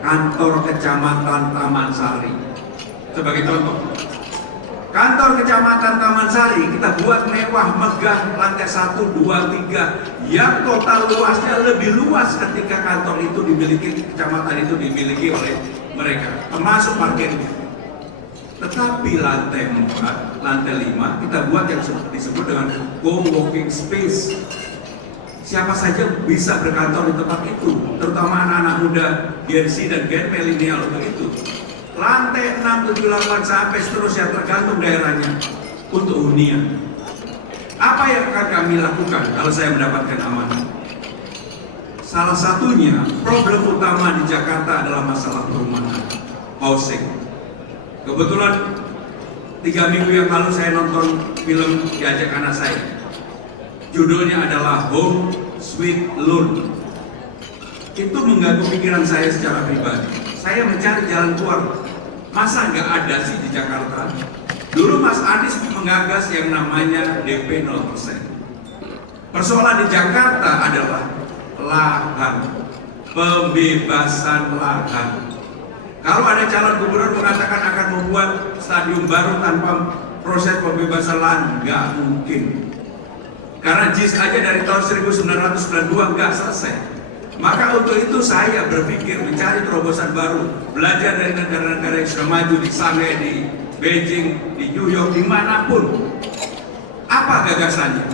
kantor kecamatan Taman Sari. Sebagai contoh, kantor kecamatan Taman Sari kita buat mewah, megah, lantai 1, 2, 3, yang total luasnya lebih luas ketika kantor itu dimiliki, kecamatan itu dimiliki oleh mereka, termasuk parkirnya. Tetapi lantai 4, lantai 5 kita buat yang disebut dengan co-working space. Siapa saja bisa berkantor di tempat itu, terutama anak-anak muda, Gen Z dan Gen milenial begitu. Lantai 6, 7, 8 sampai seterusnya tergantung daerahnya untuk hunian. Apa yang akan kami lakukan kalau saya mendapatkan amanah? Salah satunya, problem utama di Jakarta adalah masalah perumahan, housing. Kebetulan 3 minggu yang lalu saya nonton film diajak anak saya. Judulnya adalah Home Sweet Loan. Itu mengganggu pikiran saya secara pribadi. Saya mencari jalan keluar. Masa nggak ada sih di Jakarta? Dulu Mas Anies menggagas yang namanya DP 0%. Persoalan di Jakarta adalah lahan, pembebasan lahan. Kalau ada calon gubernur mengatakan akan membuat stadium baru tanpa proses pembebasan lahan, nggak mungkin. Karena JIS aja dari tahun 1992 nggak selesai. Maka untuk itu saya berpikir mencari terobosan baru, belajar dari negara-negara yang sudah maju, di Shanghai, di Beijing, di New York, dimanapun. Apa gagasannya?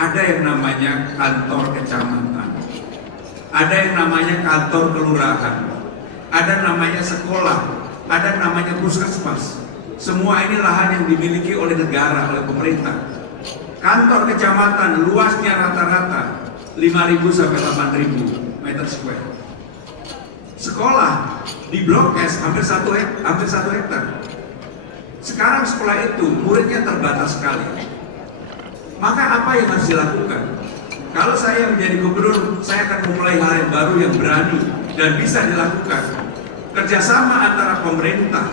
Ada yang namanya kantor kecamatan, ada yang namanya kantor kelurahan, ada namanya sekolah, ada namanya puskesmas. Semua ini lahan yang dimiliki oleh negara, oleh pemerintah. Kantor kecamatan luasnya rata-rata 5.000 sampai 8.000 meter square. Sekolah di Blok S hampir 1 hektar. Sekarang sekolah itu muridnya terbatas sekali. Maka apa yang harus dilakukan? Kalau saya menjadi gubernur, saya akan memulai hal yang baru yang berani dan bisa dilakukan. Kerjasama antara pemerintah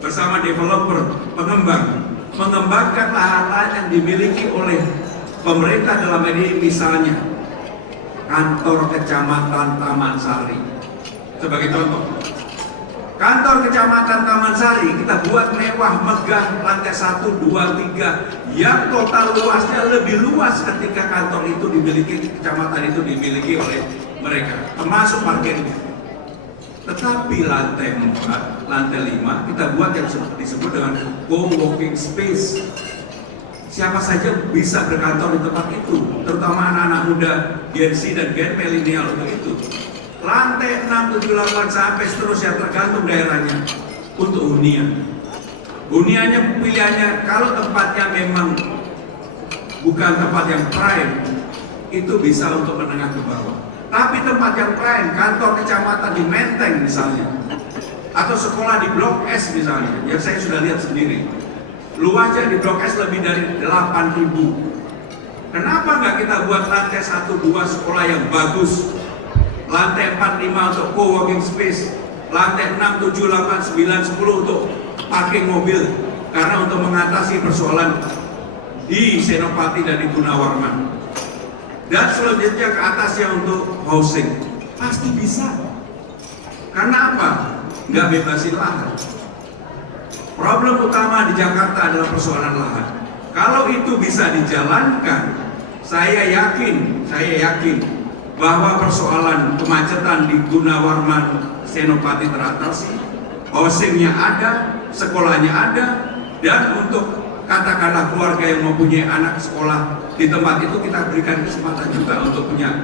bersama developer, pengembang, mengembangkan lahan-lahan yang dimiliki oleh pemerintah dalam ini, misalnya kantor kecamatan Taman Sari. Sebagai contoh, kantor kecamatan Taman Sari kita buat mewah, megah, lantai 1, 2, 3, yang total luasnya lebih luas ketika kantor itu dimiliki, kecamatan itu dimiliki oleh mereka, termasuk parkirnya. Tetapi lantai 4, lantai 5 kita buat yang disebut dengan co-working space. Siapa saja bisa berkantor di tempat itu, terutama anak-anak muda, Gen Z dan Gen milenial begitu. Lantai 6, 7, 8 sampai seterusnya tergantung daerahnya untuk hunian. Huniannya pilihannya, kalau tempatnya memang bukan tempat yang prime, itu bisa untuk menengah ke bawah. Tapi tempat yang prime, kantor kecamatan di Menteng misalnya, atau sekolah di Blok S misalnya, yang saya sudah lihat sendiri, luasnya di Blok S lebih dari 8.000. Kenapa nggak kita buat lantai 1, 2 sekolah yang bagus, lantai 4, 5 untuk co-working space, lantai 6, 7, 8, 9, 10 untuk parking mobil, karena untuk mengatasi persoalan di Senopati dan di Gunawarman. Dan selanjutnya ke atasnya untuk housing, pasti bisa. Karena apa? Nggak bebasin lahan. Problem utama di Jakarta adalah persoalan lahan. Kalau itu bisa dijalankan, saya yakin bahwa persoalan kemacetan di Gunawarman, Senopati teratasi, housingnya ada, sekolahnya ada, dan untuk katakanlah keluarga yang mempunyai anak sekolah di tempat itu kita berikan kesempatan juga untuk punya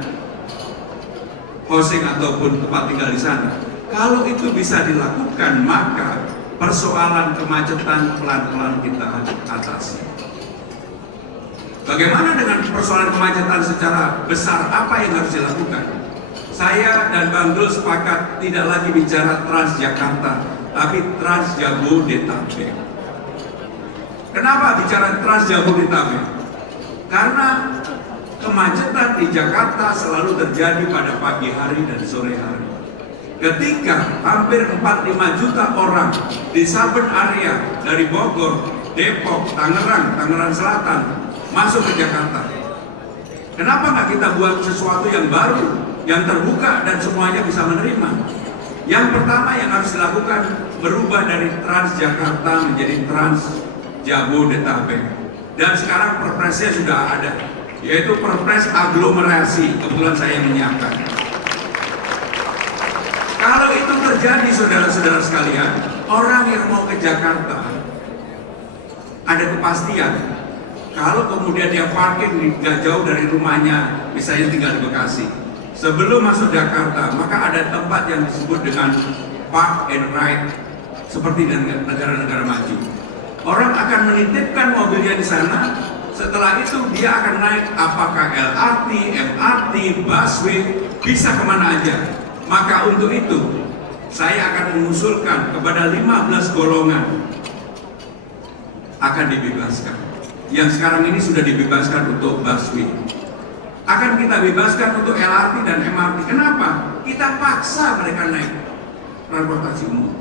housing ataupun tempat tinggal di sana. Kalau itu bisa dilakukan, maka persoalan kemacetan pelan-pelan kita atasi. Bagaimana dengan persoalan kemacetan secara besar? Apa yang harus dilakukan? Saya dan Bang Dul sepakat tidak lagi bicara Transjakarta, tapi Transjabodetabek. Kenapa bicara Transjabodetabek? Karena kemacetan di Jakarta selalu terjadi pada pagi hari dan sore hari. Ketika hampir 45 juta orang di suburban area dari Bogor, Depok, Tangerang Selatan masuk ke Jakarta. Kenapa nggak kita buat sesuatu yang baru? yang terbuka dan semuanya bisa menerima. Yang pertama yang harus dilakukan, berubah dari Transjakarta menjadi Trans Jabodetabek. Dan sekarang perpresnya sudah ada, yaitu perpres aglomerasi. Kebetulan saya yang menyiapkan. Kalau itu terjadi, saudara-saudara sekalian, orang yang mau ke Jakarta ada kepastian. Kalau kemudian dia parkir nggak jauh dari rumahnya, misalnya tinggal di Bekasi, sebelum masuk Jakarta, maka ada tempat yang disebut dengan park and ride, seperti di negara-negara maju. Orang akan menitipkan mobilnya di sana. Setelah itu dia akan naik apakah LRT, MRT, busway, bisa kemana aja. Maka untuk itu saya akan mengusulkan kepada 15 golongan akan dibebaskan. Yang sekarang ini sudah dibebaskan untuk busway. Akan kita bebaskan untuk LRT dan MRT. Kenapa? Kita paksa mereka naik transportasi umum.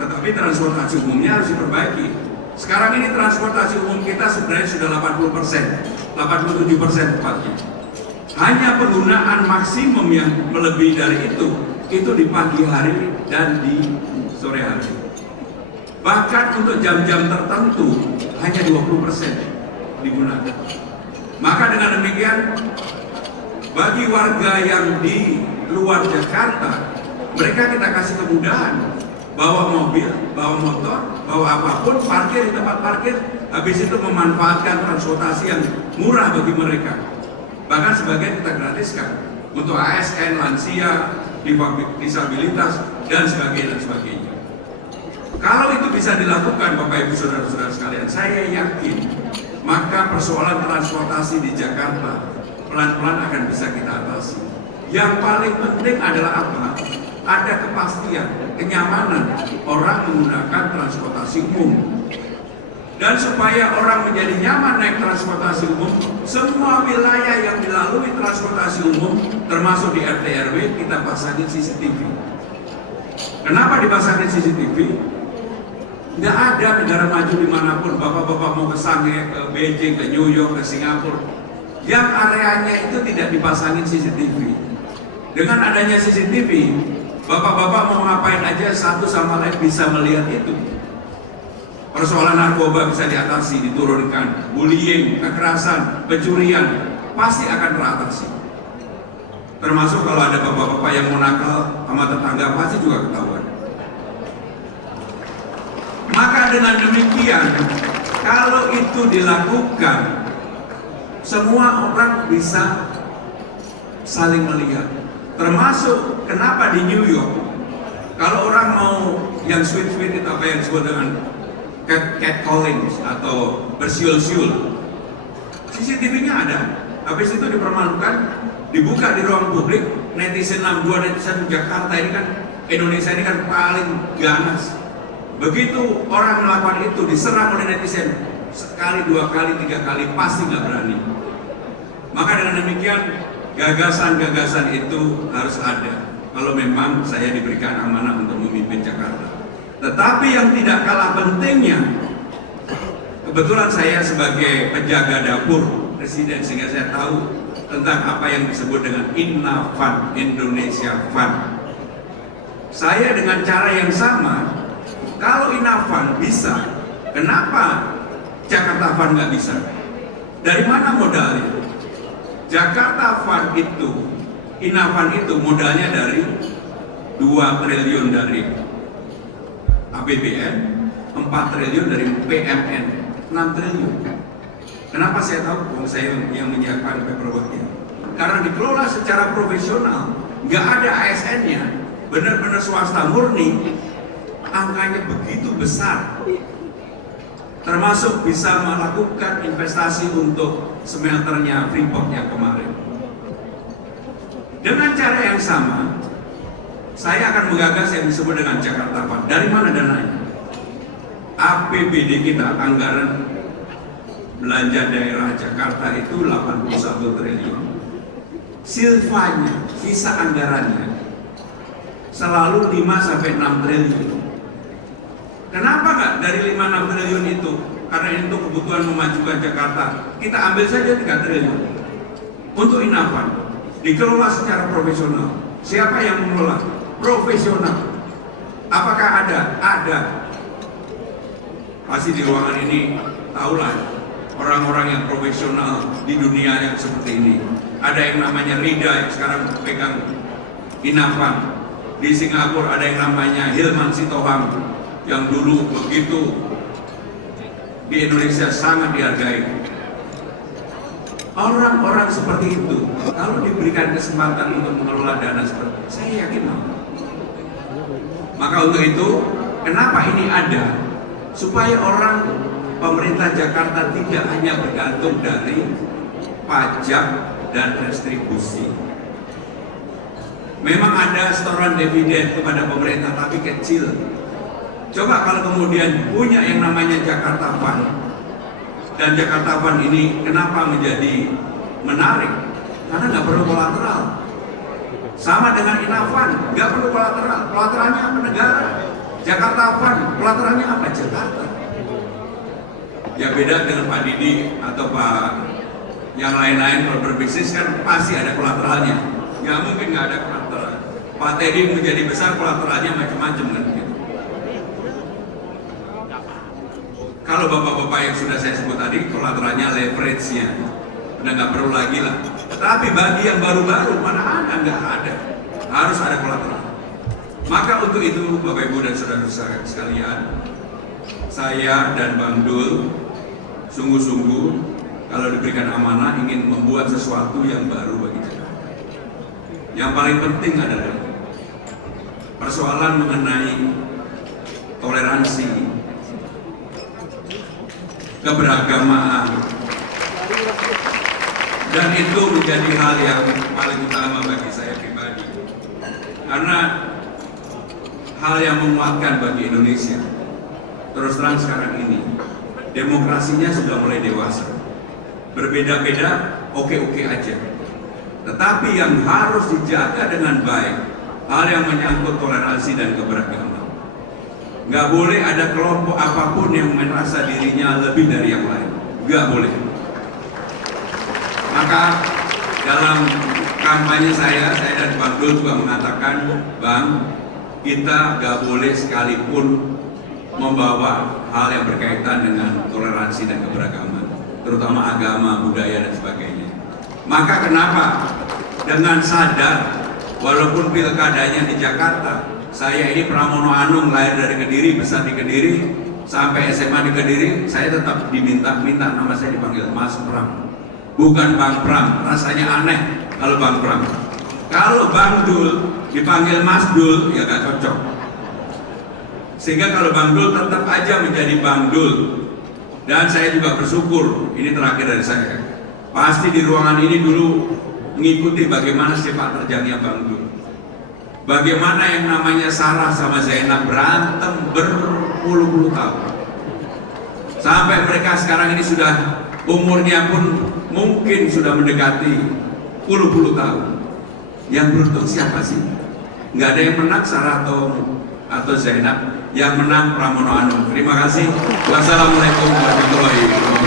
Tetapi transportasi umumnya harus diperbaiki. Sekarang ini transportasi umum kita sebenarnya sudah 80%, 87% tepatnya. Hanya penggunaan maksimum yang melebihi dari itu di pagi hari dan di sore hari. Bahkan untuk jam-jam tertentu hanya 20% digunakan. Maka dengan demikian, bagi warga yang di luar Jakarta, mereka kita kasih kemudahan, bawa mobil, bawa motor, bawa apapun, parkir di tempat parkir, habis itu memanfaatkan transportasi yang murah bagi mereka. Bahkan sebagian kita gratiskan untuk ASN, lansia, disabilitas, dan sebagainya. Kalau itu bisa dilakukan, Bapak Ibu Saudara-saudara sekalian, saya yakin maka persoalan transportasi di Jakarta pelan-pelan akan bisa kita atasi. Yang paling penting adalah apa? Ada kepastian, kenyamanan orang menggunakan transportasi umum. Dan supaya orang menjadi nyaman naik transportasi umum, semua wilayah yang dilalui transportasi umum, termasuk di RT RW, kita pasangin CCTV. Kenapa dipasangin CCTV? Nggak ada negara maju dimanapun, bapak-bapak mau ke Shanghai, ke Beijing, ke New York, ke Singapura, yang areanya itu tidak dipasangin CCTV. Dengan adanya CCTV, bapak-bapak mau ngapain aja satu sama lain bisa melihat itu. Persoalan narkoba bisa diatasi, diturunkan, bullying, kekerasan, pencurian pasti akan teratasi. Termasuk kalau ada bapak-bapak yang mau nakal sama tetangga pasti juga ketahuan. Maka dengan demikian, kalau itu dilakukan, semua orang bisa saling melihat. Termasuk kenapa di New York, kalau orang mau yang sweet-sweet itu apa yang disebut dengan catcalling atau bersiul-siul, CCTV-nya ada. Habis itu dipermalukan, dibuka di ruang publik, netizen 62, netizen Jakarta ini kan, Indonesia ini kan paling ganas. Begitu orang melakukan itu, diserang oleh netizen, sekali, dua kali, tiga kali, pasti nggak berani. Maka dengan demikian, gagasan-gagasan itu harus ada. Kalau memang saya diberikan amanah untuk memimpin Jakarta. Tetapi yang tidak kalah pentingnya, kebetulan saya sebagai penjaga dapur Presiden, sehingga saya tahu tentang apa yang disebut dengan Innafund, Indonesia Fund. Saya dengan cara yang sama, kalau Innafund bisa, kenapa Jakarta Fund nggak bisa? Dari mana modalnya? Jakarta Fund itu, Innafund itu modalnya dari 2 triliun dari APBN, 4 triliun dari PMN, 6 triliun. Kenapa saya tahu? Saya yang menyiapkan paperworknya. Karena dikelola secara profesional, nggak ada ASN-nya, benar-benar swasta murni, angkanya begitu besar. Termasuk bisa melakukan investasi untuk smelternya Freeport yang kemarin. Dengan cara yang sama, saya akan menggagas yang disebut dengan Jakarta Fund. Dari mana dananya? APBD kita, anggaran belanja daerah Jakarta itu 81 triliun. Silvanya, sisa anggarannya selalu 5-6 triliun. Kenapa nggak dari 5-6 triliun itu? Karena itu kebutuhan memajukan Jakarta. Kita ambil saja 3 triliun untuk Innafund. dikelola secara profesional. Siapa yang mengelola? Profesional. Apakah ada? Ada. Pasti di ruangan ini tahulah orang-orang yang profesional di dunia yang seperti ini. Ada yang namanya Rida yang sekarang pegang Inafan. Di Singapura ada yang namanya Hilman Sitohang yang dulu begitu di Indonesia sangat dihargai. Orang-orang seperti itu kalau diberikan kesempatan untuk mengelola dana seperti itu, saya yakin mau. Maka untuk itu, kenapa ini ada? Supaya orang pemerintah Jakarta tidak hanya bergantung dari pajak dan restribusi. Memang ada setoran dividen kepada pemerintah tapi kecil. Coba kalau kemudian punya yang namanya Jakarta Fund, dan Jakarta Fund ini kenapa menjadi menarik? Karena nggak perlu kolateral. Sama dengan Inafan, nggak perlu kolateral. Kolateralnya apa? Negara. Jakarta Fund, kolateralnya apa? Jakarta. Ya beda dengan Pak Didi atau Pak yang lain-lain kalau berbisnis kan pasti ada kolateralnya. Nggak mungkin nggak ada kolateral. Pak Teddy menjadi besar kolateralnya macam-macam kan gitu. Kalau bapak-bapak yang sudah saya sebut tadi, kolateralnya leverage-nya udah nggak perlu lagi lah. Tapi bagi yang baru-baru, mana ada, nggak ada. Harus ada kolateral. Maka untuk itu, Bapak Ibu dan saudara-saudara sekalian, saya dan Bang Dul sungguh-sungguh kalau diberikan amanah ingin membuat sesuatu yang baru bagi Jakarta. Yang paling penting adalah persoalan mengenai toleransi, keberagamaan, dan itu menjadi hal yang paling utama bagi saya pribadi, karena hal yang menguatkan bagi Indonesia. Terus terang sekarang ini demokrasinya sudah mulai dewasa, berbeda-beda oke-oke aja, tetapi yang harus dijaga dengan baik hal yang menyangkut toleransi dan keberagaman. Nggak boleh ada kelompok apapun yang merasa dirinya lebih dari yang lain. Nggak boleh. Maka dalam kampanye saya dan Bang Dul juga mengatakan, Bang, kita nggak boleh sekalipun membawa hal yang berkaitan dengan toleransi dan keberagaman, terutama agama, budaya, dan sebagainya. Maka kenapa? Dengan sadar, walaupun pilkadanya di Jakarta, saya ini Pramono Anung, lahir dari Kediri, besar di Kediri, sampai SMA di Kediri, saya tetap minta nama saya dipanggil Mas Pram, bukan Bang Pram. Rasanya aneh kalau Bang Pram. Kalau Bang Dul dipanggil Mas Dul, ya gak cocok. Sehingga kalau Bang Dul tetap aja menjadi Bang Dul. Dan saya juga bersyukur, ini terakhir dari saya, pasti di ruangan ini dulu mengikuti bagaimana sepak terjangnya Bang Dul. Bagaimana yang namanya Sarah sama Zainab berantem berpuluh-puluh tahun. Sampai mereka sekarang ini sudah umurnya pun mungkin sudah mendekati puluh-puluh tahun. Yang beruntung siapa sih? Nggak ada yang menang Sarah atau Zainab. Yang menang Pramono Anung. Terima kasih. Wassalamualaikum warahmatullahi wabarakatuh.